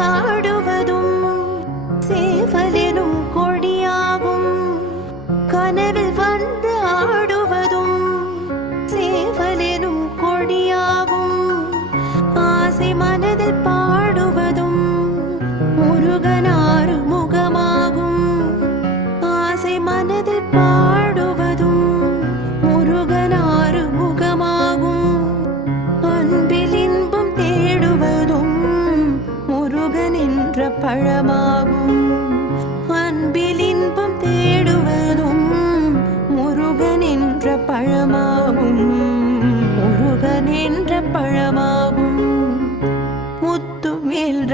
ஆடுவதும் சேவலெனும் கொடியாகும். கனவில் வந்து ஆடுவதும் சேவலெனும் கொடியாகும். ஆசை மனதில் பாடுவதும் முருகனாறு முகமாகும். ஆசை மனதில் பாடுவதும் முருகனாறு முகமாகும். அன்பில் இன்பம் தேடுவதும் முருகன் என்ற பழமாகும். அன்பில் இன்பம் தேடுவதும் முருகன் என்ற பழமாகும். முருகன் என்ற பழமாகும். முத்துவேல்